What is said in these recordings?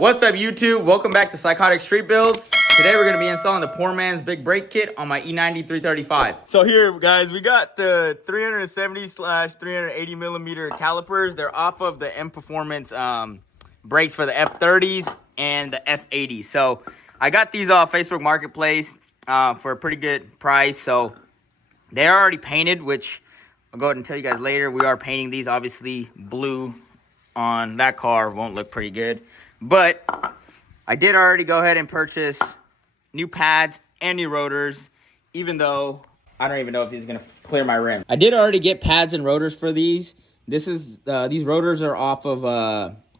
What's up, YouTube? Welcome back to Psychotic Street Builds. Today we're going to be installing the poor man's big brake kit on my E90 335. So here, guys, we got the 370/380 millimeter calipers. They're off of the M Performance brakes for the F30s and the F80s. So I got these off Facebook Marketplace for a pretty good price. So they're already painted, which I'll go ahead and tell you guys later. We are painting these. Obviously, blue on that car won't look pretty good. But I did already go ahead and purchase new pads and new rotors, even though I don't even know if these are going to clear my rim. I did already get pads and rotors for these. These rotors are off of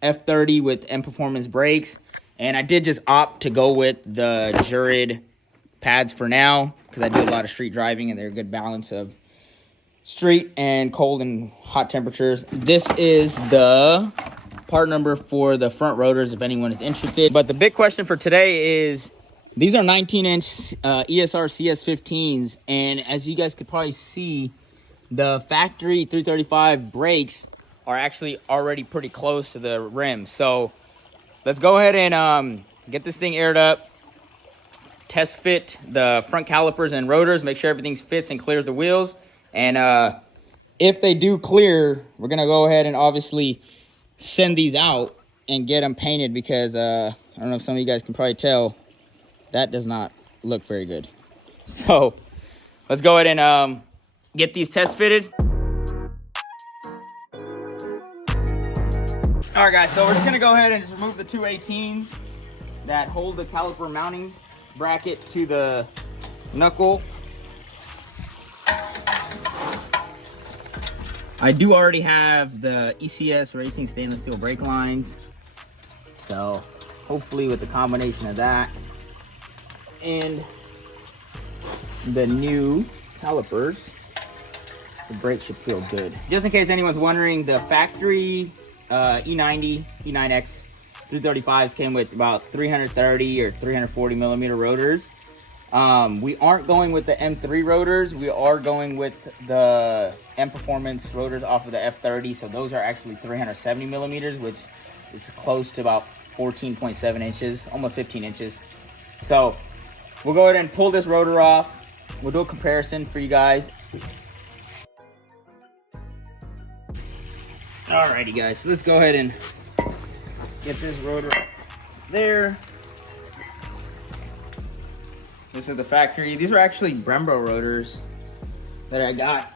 F30 with M Performance brakes. And I did just opt to go with the Jurid pads for now, because I do a lot of street driving and they're a good balance of street and cold and hot temperatures. This is the part number for the front rotors if anyone is interested. But the big question for today is, these are 19-inch ESR CS15s, and as you guys could probably see, the factory 335 brakes are actually already pretty close to the rim. So let's go ahead and get this thing aired up, test fit the front calipers and rotors, make sure everything fits and clears the wheels. And if they do clear, we're going to go ahead and obviously send these out and get them painted, because I don't know if some of you guys can probably tell, that does not look very good. So let's go ahead and get these test fitted. All right, guys, so we're just going to go ahead and just remove the two 18s that hold the caliper mounting bracket to the knuckle. I do already have the ECS Racing stainless steel brake lines, so hopefully with the combination of that and the new calipers, the brake should feel good. Just in case anyone's wondering, the factory E90, E9X 335s came with about 330 or 340 millimeter rotors. We aren't going with the M3 rotors. We are going with the M Performance rotors off of the F30. So those are actually 370 millimeters, which is close to about 14.7 inches, almost 15 inches. So we'll go ahead and pull this rotor off. We'll do a comparison for you guys. Alrighty, guys, so let's go ahead and get this rotor there. This is the factory. These are actually Brembo rotors that I got.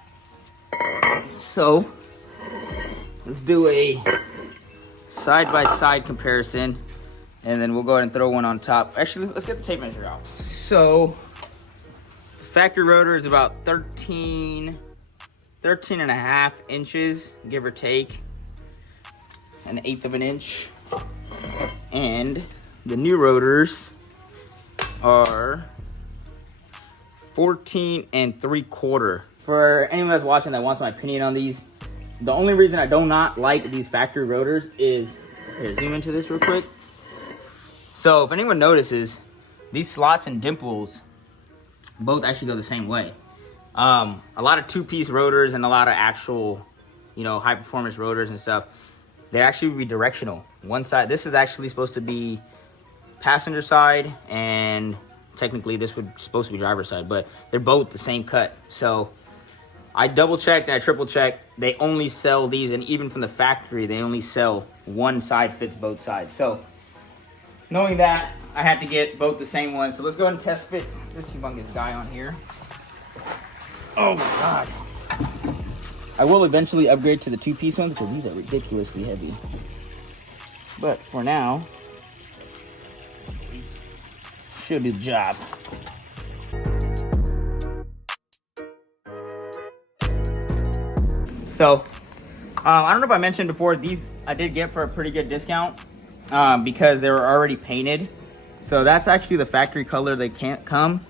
So let's do a side-by-side comparison, and then we'll go ahead and throw one on top. Actually, let's get the tape measure out. So the factory rotor is about 13 and a half inches, give or take, an eighth of an inch. And the new rotors are 14 3/4. For anyone that's watching that wants my opinion on these, the only reason I do not like these factory rotors is, here, zoom into this real quick. So if anyone notices, these slots and dimples both actually go the same way. A lot of two-piece rotors and a lot of actual, high performance rotors and stuff, they actually be directional. One side, this is actually supposed to be passenger side, and technically this would supposed to be driver's side, but they're both the same cut. So I double checked and I triple checked. They only sell these, and even from the factory, they only sell one side fits both sides. So knowing that, I had to get both the same ones. So let's go ahead and test fit this humongous guy on here. Oh my God. I will eventually upgrade to the two-piece ones, because these are ridiculously heavy. But for now, should do the job. So, I don't know if I mentioned before, these I did get for a pretty good discount because they were already painted. So that's actually the factory color they can't come.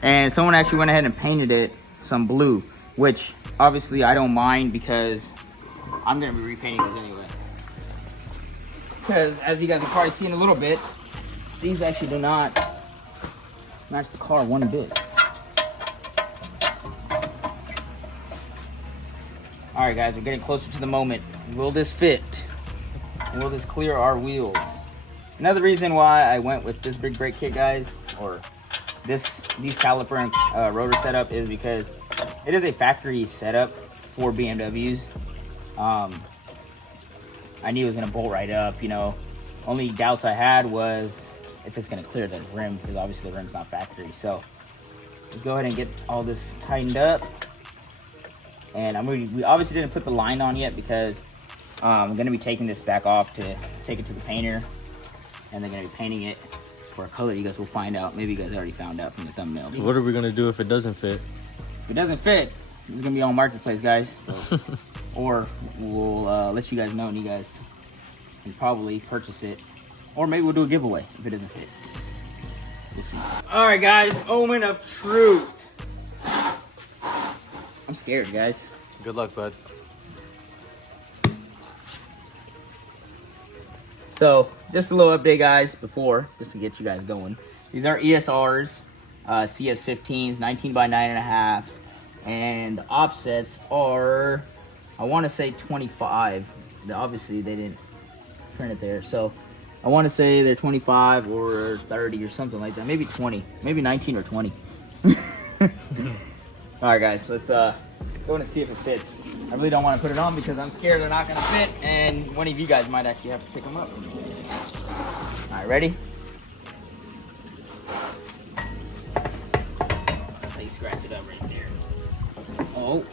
And someone actually went ahead and painted it some blue, which obviously I don't mind, because I'm going to be repainting these anyway. Because as you guys will probably see in a little bit, these actually do not match the car one bit. All right, guys, we're getting closer to the moment. Will this fit? Will this clear our wheels? Another reason why I went with this big brake kit, guys, or these caliper and rotor setup, is because it is a factory setup for BMWs. I knew it was gonna bolt right up, you know. Only doubts I had was if it's gonna clear the rim, because obviously the rim's not factory. So let's go ahead and get all this tightened up. And we obviously didn't put the line on yet because I'm gonna be taking this back off to take it to the painter, and they're gonna be painting it for a color you guys will find out. Maybe you guys already found out from the thumbnail. So what are we gonna do if it doesn't fit? If it doesn't fit, it's gonna be on Marketplace, guys. So, or we'll let you guys know, and you guys can probably purchase it, or maybe we'll do a giveaway if it doesn't fit. We'll see. All right, guys. Moment of truth. I'm scared, guys. Good luck, bud. So, just a little update, guys, just to get you guys going. These are ESRs, CS15s, 19 by 9.5s, and the offsets are, I want to say 25. Obviously, they didn't print it there, so I want to say they're 25 or 30 or something like that. Maybe 20, maybe 19 or 20. All right, guys, let's go and see if it fits. I really don't want to put it on because I'm scared they're not going to fit, and one of you guys might actually have to pick them up. All right, ready? That's how you scratch it up right there. Oh.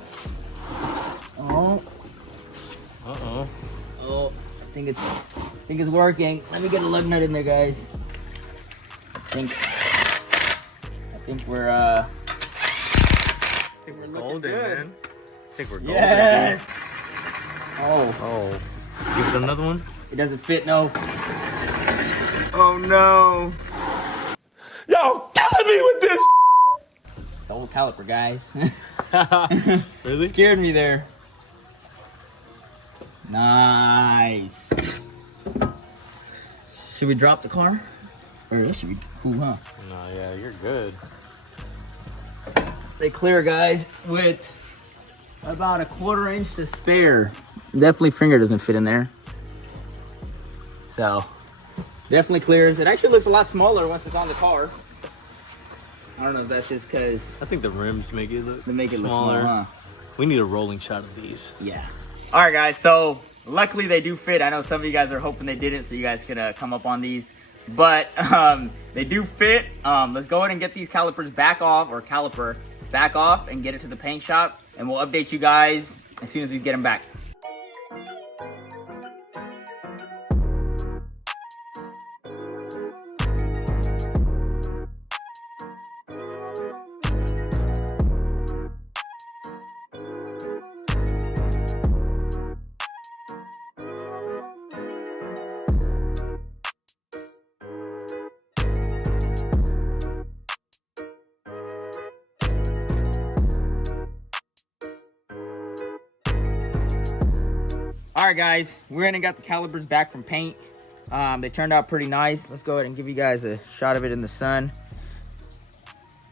Oh. Uh-oh. Oh, I think it's working. Let me get a lug nut in there, guys. I think we're golden, good. man. I think we're golden. Yes. Dude. Oh. Give it another one. It doesn't fit, no. Oh no. Yo, killing me with this. The old caliper, guys. Really? Scared me there. Nice. Should we drop the car? Or this should be cool, huh? No, yeah, you're good. They clear, guys, with about a 1/4 inch to spare. Definitely finger doesn't fit in there. So, definitely clears. It actually looks a lot smaller once it's on the car. I don't know if that's just because I think the rims make it look look smaller. huh? We need a rolling shot of these. Yeah. All right, guys. So luckily they do fit. I know some of you guys are hoping they didn't, so you guys could come up on these. But they do fit. Let's go ahead and get these calipers back off, or caliper back off, and get it to the paint shop, and we'll update you guys as soon as we get them back. All right, guys, we went and got the calipers back from paint. They turned out pretty nice. Let's go ahead and give you guys a shot of it in the sun.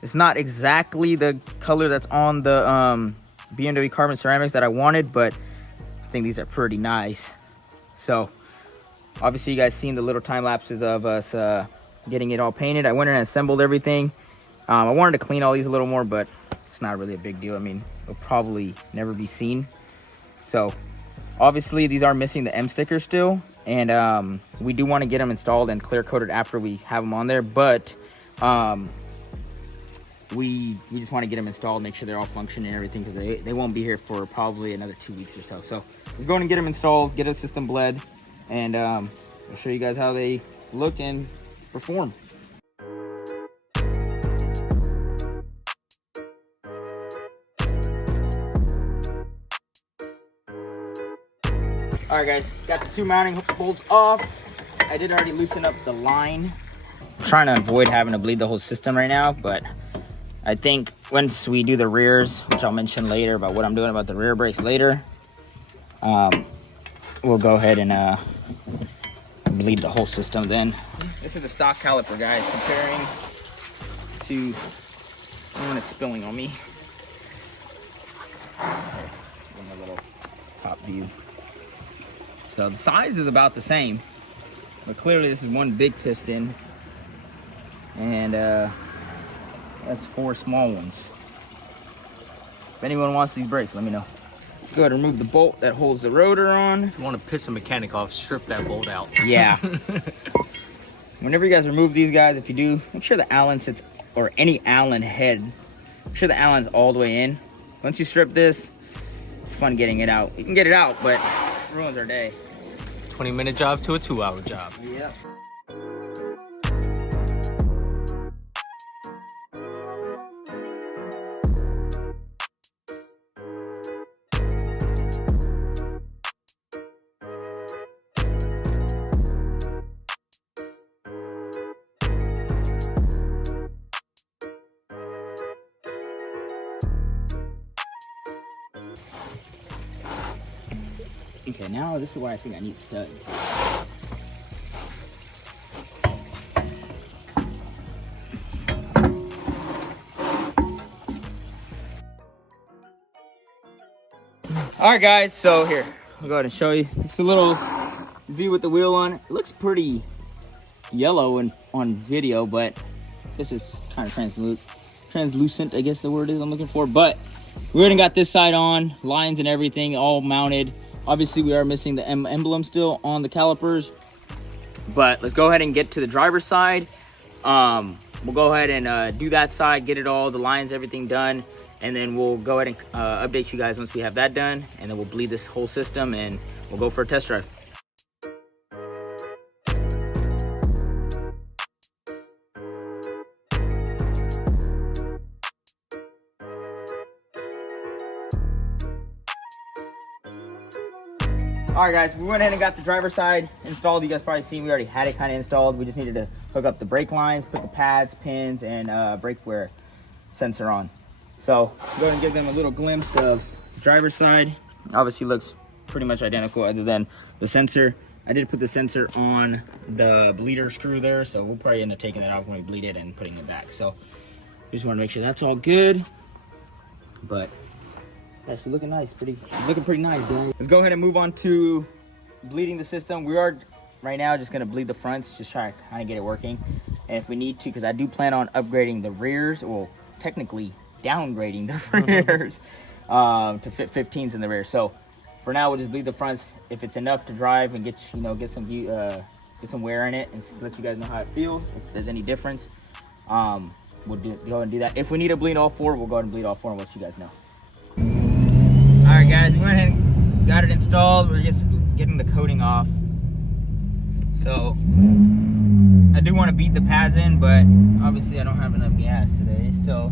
It's not exactly the color that's on the BMW carbon ceramics that I wanted, but I think these are pretty nice. So obviously you guys seen the little time lapses of us getting it all painted. I went in and assembled everything. I wanted to clean all these a little more, but it's not really a big deal. I mean, it'll probably never be seen. So obviously these are missing the M sticker still, and we do want to get them installed and clear coated after we have them on there, but we just want to get them installed, make sure they're all functioning and everything, because they won't be here for probably another 2 weeks or so. So let's go and get them installed, get a system bled, and I'll show you guys how they look and perform. All right, guys, got the 2 mounting bolts off. I did already loosen up the line. I'm trying to avoid having to bleed the whole system right now, but I think once we do the rears, which I'll mention later about what I'm doing about the rear brakes later, we'll go ahead and bleed the whole system then. This is the stock caliper, guys, comparing to when it's spilling on me. Give me a little top view. So the size is about the same. But clearly this is one big piston, and that's 4 small ones. If anyone wants these brakes, let me know. Let's go ahead and remove the bolt that holds the rotor on. If you want to piss a mechanic off, strip that bolt out. Yeah. Whenever you guys remove these guys, if you do, make sure the Allen sits, or any Allen head, make sure the Allen's all the way in. Once you strip this, it's fun getting it out. You can get it out, but it ruins our day. 20-minute job to a 2-hour job. Yep. Okay, now this is where I think I need studs. All right, guys, so here, I'll go ahead and show you. It's a little view with the wheel on it. It looks pretty yellow on video, but this is kind of translucent, I guess the word is I'm looking for. But we already got this side on, lines and everything all mounted. Obviously, we are missing the emblem still on the calipers. But let's go ahead and get to the driver's side. We'll go ahead and do that side, get it all, the lines, everything done. And then we'll go ahead and update you guys once we have that done. And then we'll bleed this whole system and we'll go for a test drive. All right, guys, we went ahead and got the driver's side installed. You guys probably seen we already had it kind of installed. We just needed to hook up the brake lines, put the pads, pins, and brake wear sensor on. So go ahead and give them a little glimpse of the driver's side. Obviously looks pretty much identical other than the sensor. I did put the sensor on the bleeder screw there, so we'll probably end up taking that off when we bleed it and putting it back. So we just want to make sure that's all good. But actually looking nice, looking pretty nice, guys. Let's go ahead and move on to bleeding the system. We are right now just gonna bleed the fronts, just try to kind of get it working. And if we need to, because I do plan on upgrading the rears, well, technically downgrading the rears to fit 15s in the rear. So for now, we'll just bleed the fronts. If it's enough to drive and get some view, get some wear in it, and let you guys know how it feels. If there's any difference, we'll go ahead and do that. If we need to bleed all 4, we'll go ahead and bleed all 4 and let you guys know. All right, guys, we went ahead and got it installed. We're just getting the coating off. So I do want to beat the pads in, but obviously I don't have enough gas today. So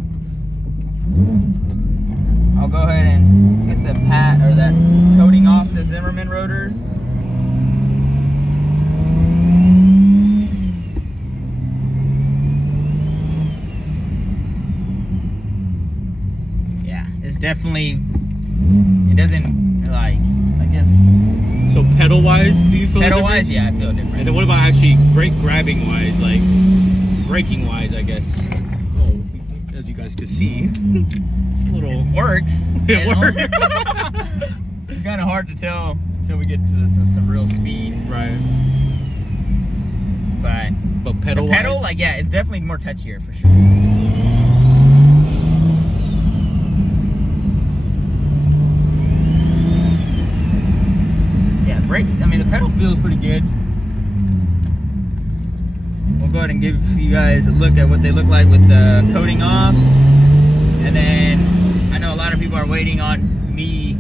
I'll go ahead and get the that coating off the Zimmerman rotors. Yeah, it's definitely, it doesn't, like, I guess. So pedal wise, do you feel pedal different? wise? Yeah, I feel different. And then what about actually brake grabbing wise, like braking wise, I guess? Oh, as you guys can see, it's a little. It works. It works. It's kind of hard to tell until we get to some real speed. Right. But pedal pedal, wise? like, yeah, it's definitely more touchier for sure. Yeah, brakes, I mean, the pedal feels pretty good. We'll go ahead and give you guys a look at what they look like with the coating off. And then I know a lot of people are waiting on me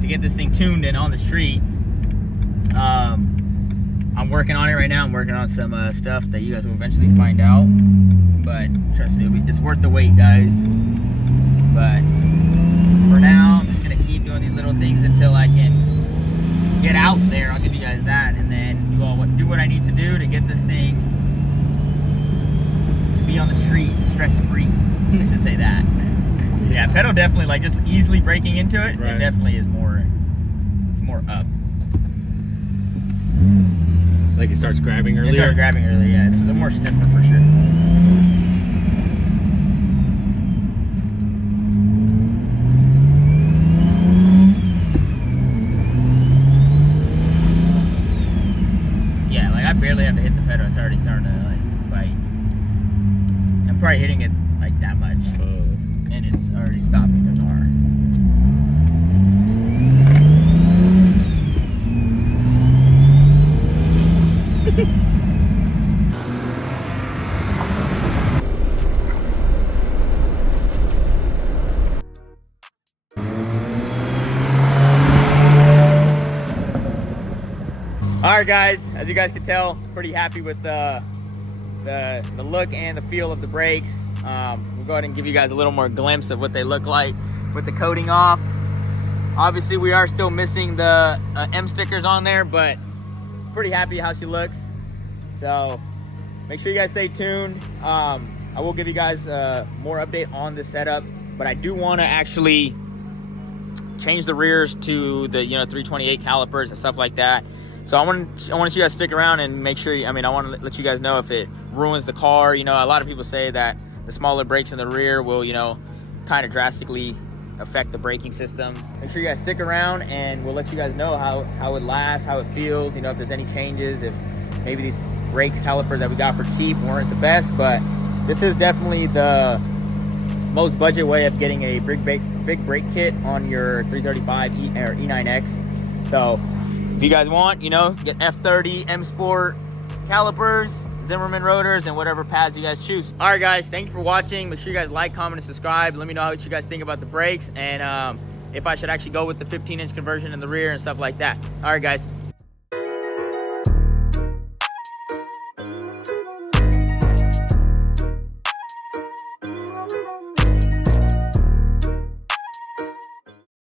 to get this thing tuned and on the street. I'm working on it right now. I'm working on some stuff that you guys will eventually find out. But trust me, it's worth the wait, guys. But for now, I'm just gonna keep doing these little things until I can get out there. I'll give you guys that, and then do what I need to do to get this thing to be on the street stress-free. I should say that. Yeah, pedal definitely, like, just easily braking into it. Right. It definitely is more. It's more up. Like it starts grabbing earlier? It starts grabbing earlier, yeah. It's more stiffer for sure. Yeah, like I barely have probably hitting it like that much. And it's already stopping the car. All right, guys, as you guys can tell, pretty happy with the look and the feel of the brakes. We'll go ahead and give you guys a little more glimpse of what they look like with the coating off. Obviously, we are still missing the M stickers on there, but pretty happy how she looks. So make sure you guys stay tuned. I will give you guys more update on the setup, but I do want to actually change the rears to the 328 calipers and stuff like that. So I want you guys to stick around and make sure, I want to let you guys know if it ruins the car. A lot of people say that the smaller brakes in the rear will, kind of drastically affect the braking system. Make sure you guys stick around and we'll let you guys know how it lasts, how it feels, if there's any changes, if maybe these brakes calipers that we got for cheap weren't the best, but this is definitely the most budget way of getting a big brake kit on your 335 or E9X. So if you guys want, get F30, M Sport calipers, Zimmerman rotors, and whatever pads you guys choose. All right, guys, thank you for watching. Make sure you guys like, comment, and subscribe. Let me know what you guys think about the brakes and if I should actually go with the 15-inch conversion in the rear and stuff like that. All right, guys.